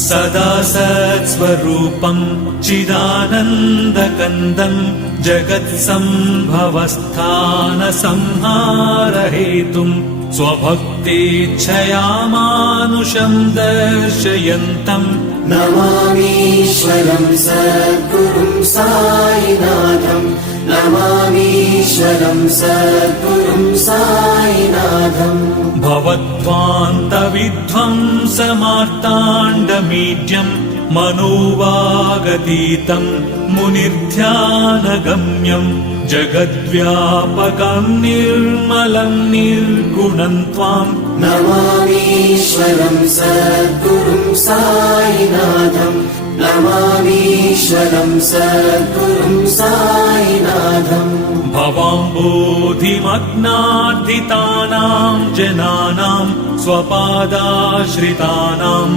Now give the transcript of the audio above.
सदा सत्स्वरूपम् चिदानन्दकन्दम् जगत्सम्भवस्थानसंहारहेतुम् स्वभक्तेच्छया मानुषम् दर्शयन्तम् नमामीश्वरम् सद्गुरुम् साईनाथम् नमामीश्वरम् सद्गुरुम् साईनाथम् भवद्ध्वान्तविध्वंसमार्ताण्डमीड्यम् मनोवागतीतम् मुनिर्ध्यानगम्यम् जगद्व्यापकम् निर्मलम् निर्गुणम् त्वाम् नमामीश्वरम् सद्गुरुम् साईनाथम् नमामीश्वरम् सद्गुरुम् साईनाथम् भवाम्बोधिमग्नार्दितानाम् जनानाम् स्वपादाश्रितानाम्